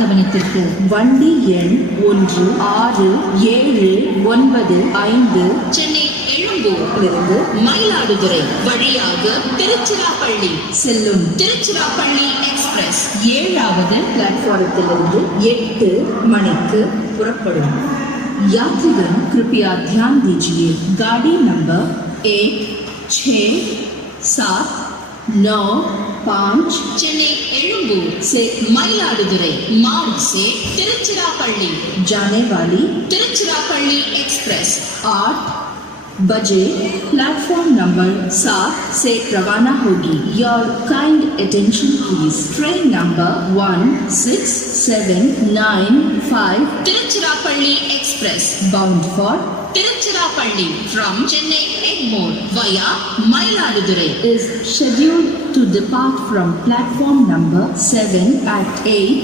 கவனத்திற்கு வண்டி எண் 1675 சென்னை எழும்பூரிலிருந்து மயிலாடுதுறை வழியாக திருச்சிராப்பள்ளி செல்லும் திருச்சிராப்பள்ளி எக்ஸ்பிரஸ் 7வது பிளாட்ஃபாரத்திலிருந்து 8 மணிக்கு புறப்படும். यात्रीगण कृपया ध्यान दीजिए, गाड़ी नंबर 1, 6, 7, 9, 5 चेन्नई एलुम्बूर से मयिलादुथुरै मार्ग से तिरुचिरापल्ली जाने वाली तिरुचिरापल्ली एक्सप्रेस 8 बजे प्लेटफॉर्म नंबर 7 से रवाना होगी. Your kind attention please. Train number 1679 Tiruchirappalli Express bound for Tiruchirappalli from Chennai Egmore via Mayiladurai is scheduled to depart from platform number 7 at 8.